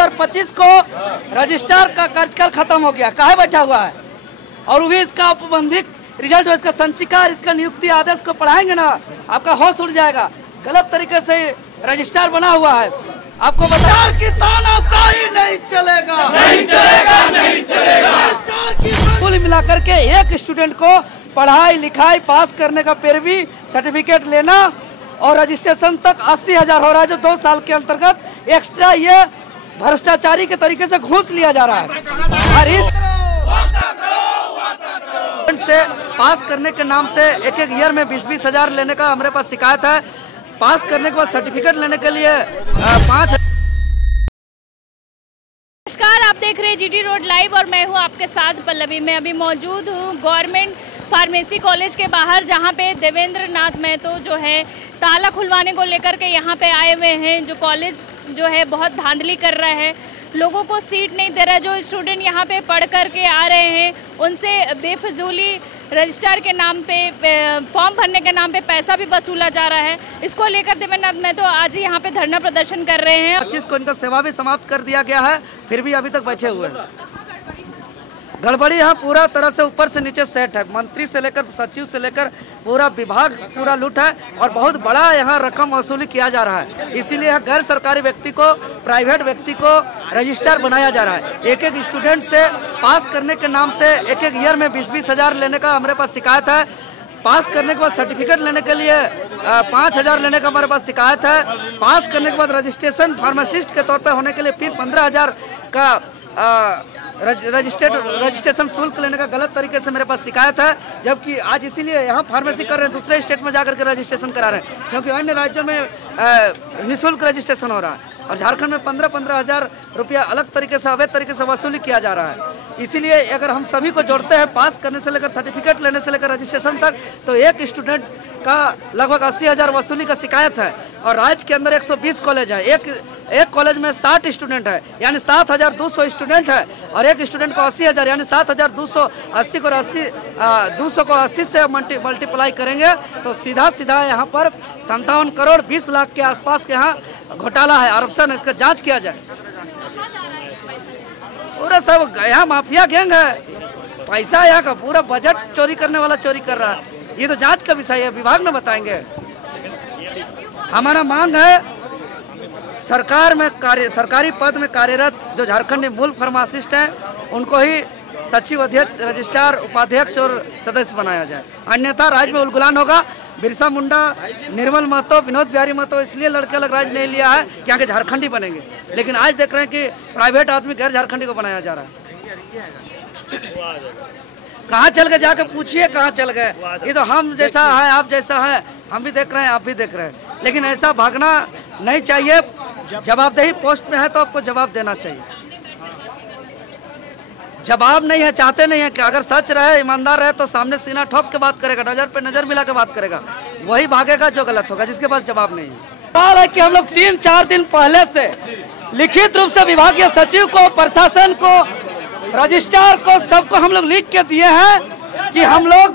2025 को रजिस्ट्रार का कार्यकाल खत्म हो गया, काहे बैठा हुआ है? और भी इसका औपबंधिक रिजल्ट हो, इसका संचिकार, इसका नियुक्ति आदेश को पढ़ाएंगे ना, आपका होश उड़ जाएगा। गलत तरीके से रजिस्ट्रार बना हुआ है। आपको बता कि तानाशाही नहीं चलेगा, नहीं चलेगा, नहीं चलेगा। कुल मिलाकर के एक स्टूडेंट को पढ़ाई लिखाई पास करने का पैरवी सर्टिफिकेट लेना और रजिस्ट्रेशन तक 80,000 हो रहा है, जो 2 साल के अंतर्गत एक्स्ट्रा ये भ्रष्टाचारी के तरीके से घूस लिया जा रहा है। और इस से पास करने के नाम से एक ईयर में 20-20 हज़ार लेने का हमारे पास शिकायत है। पास करने के बाद सर्टिफिकेट लेने के लिए 5। नमस्कार, आप देख रहे हैं जीटी रोड लाइव और मैं हूं आपके साथ पल्लवी। मैं अभी मौजूद हूं गवर्नमेंट फार्मेसी कॉलेज के बाहर, जहां पे देवेंद्र नाथ महतो जो है ताला खुलवाने को लेकर के यहां पे आए हुए हैं। जो कॉलेज जो है बहुत धांधली कर रहा है, लोगों को सीट नहीं दे रहा है। जो स्टूडेंट यहाँ पे पढ़ कर के आ रहे हैं उनसे बेफजूली रजिस्ट्रार के नाम पे फॉर्म भरने के नाम पे पैसा भी वसूला जा रहा है। इसको लेकर देवेंद्र नाथ महतो आज ही यहाँ पे धरना प्रदर्शन कर रहे हैं। 25 को इनका सेवा भी समाप्त कर दिया गया है, फिर भी अभी तक बैठे हुए हैं। गड़बड़ी यहाँ पूरा तरह से ऊपर से नीचे सेट है। मंत्री से लेकर सचिव से लेकर पूरा विभाग पूरा लूट है और बहुत बड़ा यहाँ रकम वसूली किया जा रहा है। इसीलिए यहाँ गैर सरकारी व्यक्ति को, प्राइवेट व्यक्ति को रजिस्ट्रार बनाया जा रहा है। एक स्टूडेंट से पास करने के नाम से एक ईयर में 20-20 हज़ार लेने का हमारे पास शिकायत है। पास करने के बाद सर्टिफिकेट लेने के लिए 5,000 लेने का हमारे पास शिकायत है। पास करने के बाद रजिस्ट्रेशन फार्मासिस्ट के तौर पर होने के लिए फिर 15,000 का रजिस्ट्रेशन शुल्क लेने का गलत तरीके से मेरे पास शिकायत है। जबकि आज इसीलिए यहाँ फार्मेसी कर रहे हैं, दूसरे स्टेट में जाकर के रजिस्ट्रेशन करा रहे हैं, क्योंकि अन्य राज्यों में निःशुल्क रजिस्ट्रेशन हो रहा है और झारखंड में 15-15 हज़ार रुपया अलग तरीके से, अवैध तरीके से वसूली किया जा रहा है। इसीलिए अगर हम सभी को जोड़ते हैं, पास करने से लेकर सर्टिफिकेट लेने से लेकर रजिस्ट्रेशन तक, तो एक स्टूडेंट का लगभग 80,000 वसूली का शिकायत है। और राज्य के अंदर 120 कॉलेज है, एक कॉलेज में 60 स्टूडेंट है, यानी 7,200 स्टूडेंट है। और एक स्टूडेंट को 80,000 यानी 7,280 को 200 को 80 से मल्टीप्लाई करेंगे तो सीधा यहाँ पर 57 करोड़ 20 लाख के आसपास के यहाँ घोटाला है, करप्शन है। इसका जांच किया जाए। पूरा सब यहाँ माफिया गैंग है, पैसा यहाँ का पूरा बजट चोरी करने वाला चोरी कर रहा है। ये तो जांच का विषय है, विभाग में बताएंगे। हमारा मांग है सरकारी पद में कार्यरत जो झारखंड में मूल फार्मासिस्ट हैं उनको ही सचिव, अध्यक्ष, रजिस्ट्रार, उपाध्यक्ष और सदस्य बनाया जाए, अन्यथा राज्य में उलगुलान होगा। बिरसा मुंडा, निर्मल महतो, विनोद बिहारी महतो इसलिए लड़के अलग राज्य नहीं लिया है कि आगे झारखंडी बनेंगे, लेकिन आज देख रहे हैं कि प्राइवेट आदमी गैर झारखंडी को बनाया जा रहा है। कहाँ चल गए, जाके पूछिए कहाँ चल गए। ये तो हम जैसा है, आप जैसा है, हम भी देख रहे हैं, आप भी देख रहे हैं, लेकिन ऐसा भागना नहीं चाहिए। जवाबदेही पोस्ट में है तो आपको जवाब देना चाहिए। जवाब नहीं है, चाहते नहीं है कि अगर सच रहे, ईमानदार रहे तो सामने सीना ठोक के बात करेगा, नजर पे नजर मिला के बात करेगा, वही भागेगा जो गलत होगा, जिसके पास जवाब नहीं है। सवाल है कि हम लोग 3-4 दिन पहले से लिखित रूप से विभागीय सचिव को, प्रशासन को, रजिस्ट्रार को, सबको हम लोग लिख के दिए हैं कि हम लोग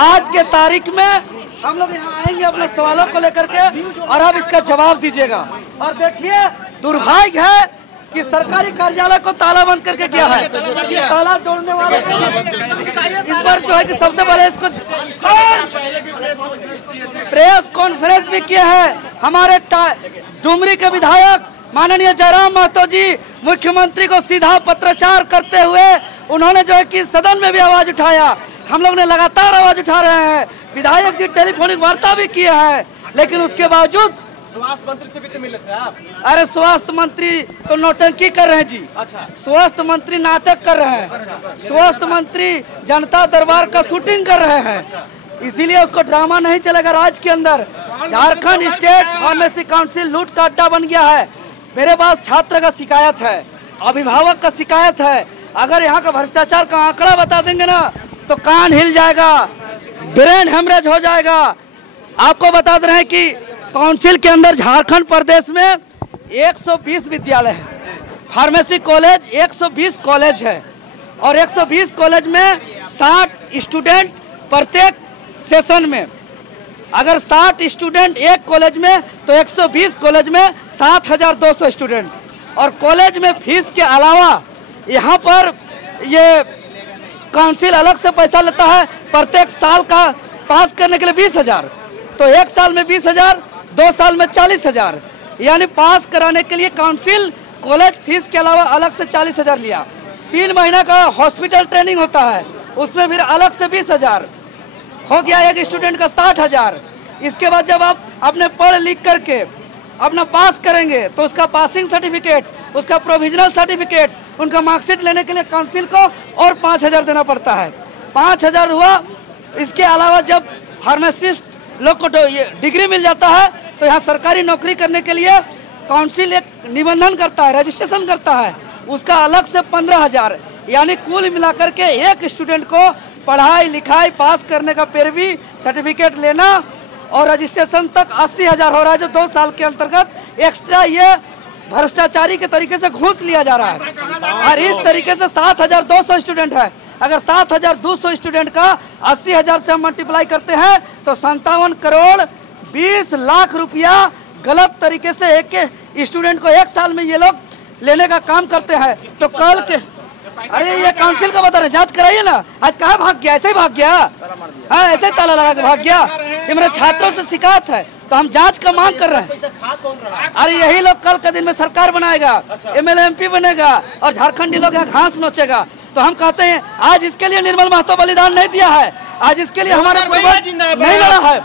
आज के तारीख में हम लोग यहाँ आएंगे अपने सवालों को लेकर के और आप इसका जवाब दीजिएगा। और देखिए, दुर्भाग्य है कि सरकारी कार्यालय को ताला बंद करके गया है। ताला तोड़ने वाले इस बार जो है कि सबसे पहले इसको प्रेस कॉन्फ्रेंस भी किया है। हमारे डुमरी के विधायक माननीय जयराम महतो जी मुख्यमंत्री को सीधा पत्राचार करते हुए उन्होंने जो है कि सदन में भी आवाज उठाया। हम लोग ने लगातार आवाज उठा रहे हैं, विधायक जी टेलीफोनिक वार्ता भी किया है, लेकिन उसके बावजूद स्वास्थ्य मंत्री से भी तो मिले थे आप। अरे स्वास्थ्य मंत्री तो नौटंकी कर रहे हैं जी। अच्छा। स्वास्थ्य मंत्री नाटक कर रहे हैं। अच्छा। स्वास्थ्य मंत्री जनता दरबार का शूटिंग कर रहे हैं। अच्छा। इसीलिए उसको ड्रामा नहीं चलेगा। राज्य के अंदर झारखंड स्टेट फार्मेसी काउंसिल लूट का अड्डा बन गया है। मेरे पास छात्र का शिकायत है, अभिभावक का शिकायत है। अगर यहाँ का भ्रष्टाचार का आंकड़ा बता देंगे ना तो कान हिल जाएगा, ब्रेन हेमरेज हो जाएगा। आपको बता दे रहे हैं कि काउंसिल के अंदर झारखंड प्रदेश में 120 विद्यालय है, फार्मेसी कॉलेज 120 कॉलेज है और 120 कॉलेज में 60 स्टूडेंट प्रत्येक सेशन में। अगर 60 स्टूडेंट एक कॉलेज में तो 120 कॉलेज में 7,200 स्टूडेंट। और कॉलेज में फीस के अलावा यहाँ पर ये काउंसिल अलग से पैसा लेता है। प्रत्येक साल का पास करने के लिए 20,000, तो 1 साल में 20,000, 2 साल में 40,000, यानी पास कराने के लिए काउंसिल कॉलेज फीस के अलावा अलग से 40,000 लिया। 3 महीना का हॉस्पिटल ट्रेनिंग होता है, उसमें फिर अलग से 20,000 हो गया। एक स्टूडेंट का 60,000। इसके बाद जब आप अपने पढ़ लिख करके अपना पास करेंगे तो उसका पासिंग सर्टिफिकेट, उसका प्रोविजनल सर्टिफिकेट, उनका मार्कशीट लेने के लिए काउंसिल को और 5,000 देना पड़ता है। 5,000 हुआ। इसके अलावा जब फार्मासिस्ट लोग को डिग्री मिल जाता है तो यहाँ सरकारी नौकरी करने के लिए काउंसिल एक निबंधन करता है, रजिस्ट्रेशन करता है, उसका अलग से 15,000। यानी कुल मिलाकर के एक स्टूडेंट को पढ़ाई लिखाई पास करने का पैरवी सर्टिफिकेट लेना और रजिस्ट्रेशन तक 80,000 हो रहा है, जो 2 साल के अंतर्गत एक्स्ट्रा ये भ्रष्टाचारी के तरीके से घूस लिया जा रहा है। और इस तरीके से 7,200 स्टूडेंट है। अगर 7,200 स्टूडेंट का 80,000 से हम मल्टीप्लाई करते हैं तो 57 करोड़ 20 लाख रुपया गलत तरीके से एक स्टूडेंट को 1 साल में ये लोग लेने का काम करते हैं। तो कल के अरे ये काउंसिल का बता रहे, जांच कराइए ना। आज कहाँ भाग गया? ऐसे ही भाग गया। हाँ, ऐसे ही ताला लगा के भाग गया। ये मेरे छात्रों से शिकायत है, तो हम जांच का मांग कर रहे हैं। अरे यही लोग कल के दिन में सरकार बनाएगा, MLA MP बनेगा और झारखंडी लोग यहाँ घास नोचेगा। तो हम कहते हैं आज इसके लिए निर्मल महतो बलिदान नहीं दिया है, आज इसके लिए हमारे पूर्वज नहीं लड़ा है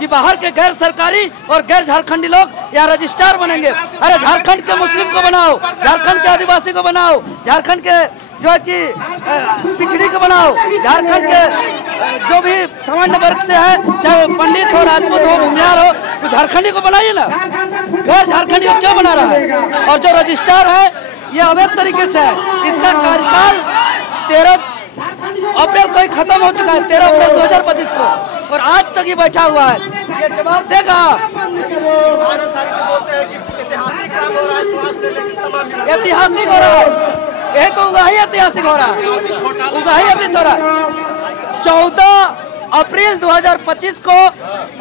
कि बाहर के गैर सरकारी और गैर झारखंडी लोग यहाँ रजिस्ट्रार बनेंगे। अरे झारखंड के मुस्लिम को बनाओ, झारखंड के आदिवासी को बनाओ, झारखंड के जो है कि पिछड़ी को बनाओ, झारखंड के जो भी सामान्य वर्ग से है, चाहे पंडित हो, राजपूत हो, भूमियार हो, तो झारखंडी को बनाइए ना। गैर झारखंडी को क्यों बना रहा है? और जो रजिस्ट्रार है ये अवैध तरीके से है। इसका कार्यकाल 13 अप्रैल को ही खत्म हो चुका है, 13 अप्रैल 2025 को, और आज तक ये बैठा हुआ है। ये जवाब देगा। ऐतिहासिक हो रहा है, यही तो उगाही ऐतिहासिक हो रहा है, उगाही ऐतिहासिक हो रहा है। 14 अप्रैल 2025 को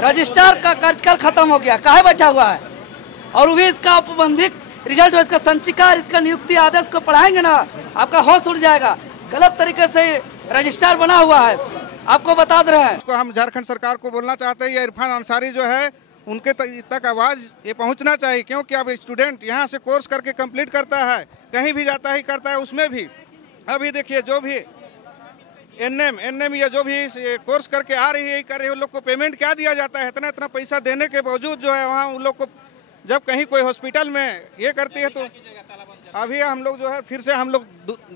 रजिस्ट्रार का कार्यकाल खत्म हो गया, काहे बैठा हुआ है? और वो भी इसका औपबंधिक रिजल्ट, इसका संचिका, इसका नियुक्ति आदेश को पढ़ाएंगे ना, आपका होश उड़ जाएगा। गलत तरीके से रजिस्ट्रार बना हुआ है, आपको बता दे रहे हैं। तो हम झारखंड सरकार को बोलना चाहते हैं, ये इरफान अंसारी जो है उनके तक आवाज़ ये पहुंचना चाहिए, क्योंकि अब स्टूडेंट यहाँ से कोर्स करके कंप्लीट करता है, कहीं भी जाता ही करता है। उसमें भी अभी देखिए जो भी एनएम या जो भी कोर्स करके आ रही है, कर रही है, उन लोग को पेमेंट क्या दिया जाता है? इतना इतना पैसा देने के बावजूद जो है वहाँ उन लोग को जब कहीं कोई हॉस्पिटल में ये करती है तो अभी हम लोग जो है फिर से हम लोग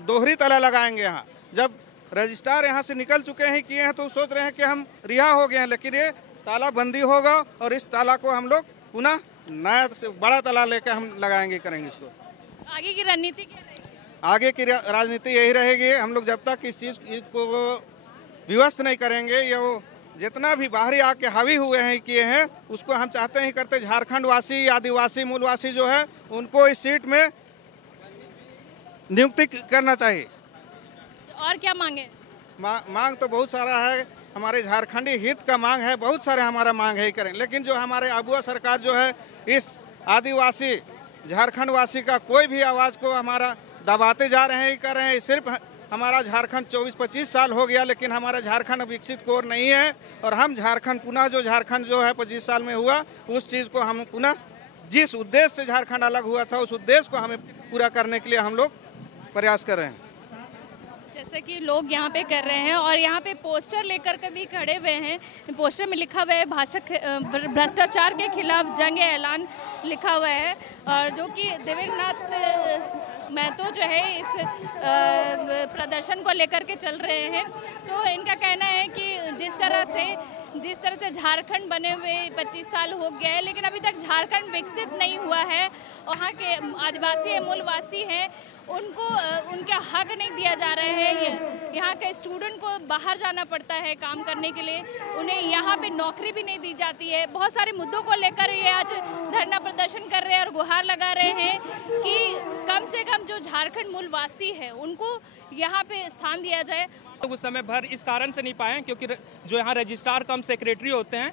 दोहरी ताला लगाएंगे यहाँ। जब रजिस्ट्रार यहाँ से निकल चुके हैं, किए हैं, तो सोच रहे हैं कि हम रिहा हो गए हैं, लेकिन ये ताला बंदी होगा और इस ताला को हम लोग पुनः नया से बड़ा ताला लेकर हम लगाएंगे, करेंगे इसको। आगे की रणनीति क्या रहेगी? आगे की राजनीति यही रहेगी। हम लोग जब तक इस चीज़ को विवस्त नहीं करेंगे, या वो जितना भी बाहरी आके हावी हुए हैं किए हैं, उसको हम चाहते ही करते। झारखंड वासी, आदिवासी, मूलवासी जो है उनको इस सीट में नियुक्ति करना चाहिए। और क्या मांगे? मांग तो बहुत सारा है, हमारे झारखंडी हित का मांग है, बहुत सारे हमारा मांग है करें, लेकिन जो हमारे अबुआ सरकार जो है इस आदिवासी झारखंड वासी का कोई भी आवाज़ को हमारा दबाते जा रहे हैं, कर रहे हैं। सिर्फ हमारा झारखंड 24-25 साल हो गया, लेकिन हमारा झारखंड विकसित कोर नहीं है, और हम झारखंड पुनः जो झारखंड जो है 25 साल में हुआ, उस चीज़ को हम पुनः जिस उद्देश्य से झारखंड अलग हुआ था, उस उद्देश्य को हमें पूरा करने के लिए हम लोग प्रयास कर रहे हैं। जैसे कि लोग यहाँ पे कर रहे हैं और यहाँ पे पोस्टर लेकर के भी खड़े हुए हैं। पोस्टर में लिखा हुआ है भ्रष्टाचार के खिलाफ जंग ऐलान लिखा हुआ है, और जो कि देवेंद्र नाथ महतो जो है इस प्रदर्शन को लेकर के चल रहे हैं। तो इनका कहना है कि जिस तरह से झारखंड बने हुए 25 साल हो गए हैं, लेकिन अभी तक झारखंड विकसित नहीं हुआ है। वहाँ के आदिवासी मूलवासी हैं, उनको उनका हक नहीं दिया जा रहा है। यहाँ के स्टूडेंट को बाहर जाना पड़ता है काम करने के लिए, उन्हें यहाँ पे नौकरी भी नहीं दी जाती है। बहुत सारे मुद्दों को लेकर ये आज धरना प्रदर्शन कर रहे हैं और गुहार लगा रहे हैं कि कम से कम जो झारखंड मूलवासी है उनको यहाँ पे स्थान दिया जाए। तो उस समय भर इस कारण से नहीं पाए क्योंकि जो यहाँ रजिस्ट्रार कम सेक्रेटरी होते हैं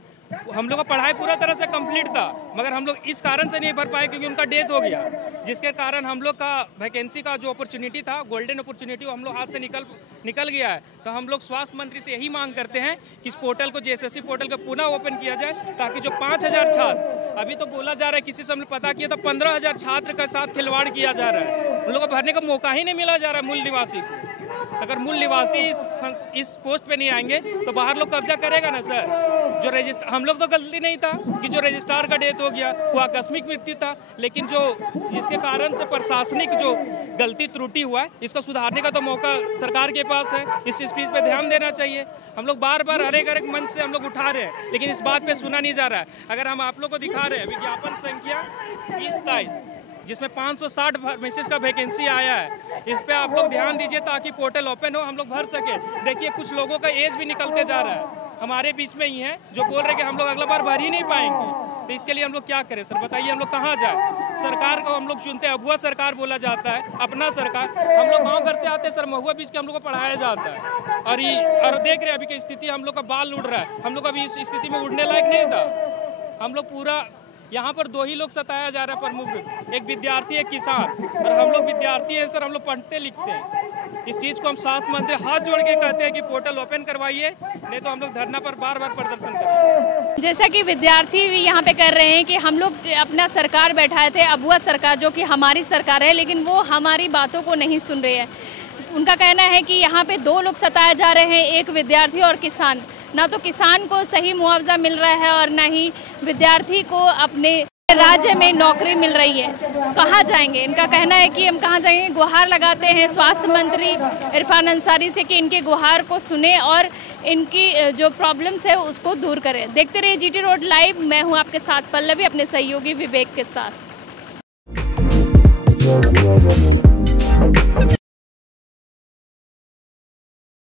हम लोग का पढ़ाई पूरा तरह से कंप्लीट था, मगर हम लोग इस कारण से नहीं भर पाए क्योंकि उनका डेथ हो गया, जिसके कारण हम लोग का वैकेंसी का जो अपॉर्चुनिटी था, गोल्डन अपॉर्चुनिटी, हम लोग हाथ से निकल गया है। तो हम लोग स्वास्थ्य मंत्री से यही मांग करते हैं कि इस पोर्टल को, JSSC पोर्टल को पुनः ओपन किया जाए, ताकि जो 5000 छात्र, अभी तो बोला जा रहा है, किसी से हमने पता किया था 15000 छात्र के साथ खिलवाड़ किया जा रहा है, उन लोगों को भरने का मौका ही नहीं मिला जा रहा है मूल निवासी को। अगर मूल निवासी इस पोस्ट पे नहीं आएंगे तो बाहर लोग कब्जा करेगा ना सर। जो रजिस्टर, हम लोग तो गलती नहीं था कि जो रजिस्ट्रार का डेथ हो गया वो आकस्मिक मृत्यु था, लेकिन जिसके कारण से प्रशासनिक जो गलती त्रुटि हुआ है, इसको सुधारने का तो मौका सरकार के पास है। इस चीज़ पे ध्यान देना चाहिए। हम लोग बार बार हर एक मंच से हम लोग उठा रहे हैं, लेकिन इस बात पे सुना नहीं जा रहा है। अगर हम आप लोग को दिखा रहे हैं विज्ञापन संख्या 20-23, जिसमें 560 फार्मेसिस्ट का वैकेंसी आया है, इस पे आप लोग ध्यान दीजिए ताकि पोर्टल ओपन हो, हम लोग भर सके। देखिए कुछ लोगों का एज भी निकलते जा रहा है, हमारे बीच में ही है जो बोल रहे हैं कि हम लोग अगला बार भर ही नहीं पाएंगे। तो इसके लिए हम लोग क्या करें सर, बताइए हम लोग कहाँ जाए? सरकार को हम लोग चुनते हैं, अबुआ सरकार बोला जाता है, अपना सरकार। हम लोग गाँव घर से आते हैं सर, महुआ बीच के हम लोग को पढ़ाया जाता है, और देख रहे हैं अभी की स्थिति, हम लोग का बाल उड़ रहा है। हम लोग अभी इस स्थिति में उड़ने लायक नहीं था। हम लोग पूरा यहाँ पर 2 ही लोग सताया जा रहा है प्रमुख, एक विद्यार्थी, एक किसान, और हम लोग विद्यार्थी हैं सर, हम लोग पढ़ते लिखते हैं। इस चीज़ को हम स्वास्थ्य मंत्री हाथ जोड़ के कहते हैं कि पोर्टल ओपन करवाइए, नहीं तो हम लोग धरना पर बार बार प्रदर्शन करेंगे। जैसा कि विद्यार्थी भी यहाँ पे कर रहे हैं कि हम लोग अपना सरकार बैठाए थे, अबुआ सरकार, जो कि हमारी सरकार है, लेकिन वो हमारी बातों को नहीं सुन रही है। उनका कहना है कि यहाँ पे 2 लोग सताए जा रहे हैं, एक विद्यार्थी और किसान। ना तो किसान को सही मुआवजा मिल रहा है और ना ही विद्यार्थी को अपने राज्य में नौकरी मिल रही है। कहाँ जाएंगे? इनका कहना है कि हम कहाँ जाएंगे। गुहार लगाते हैं स्वास्थ्य मंत्री इरफान अंसारी से कि इनके गुहार को सुने और इनकी जो प्रॉब्लम्स है उसको दूर करें। देखते रहिए GT रोड लाइव। मैं हूँ आपके साथ पल्लवी, अपने सहयोगी विवेक के साथ।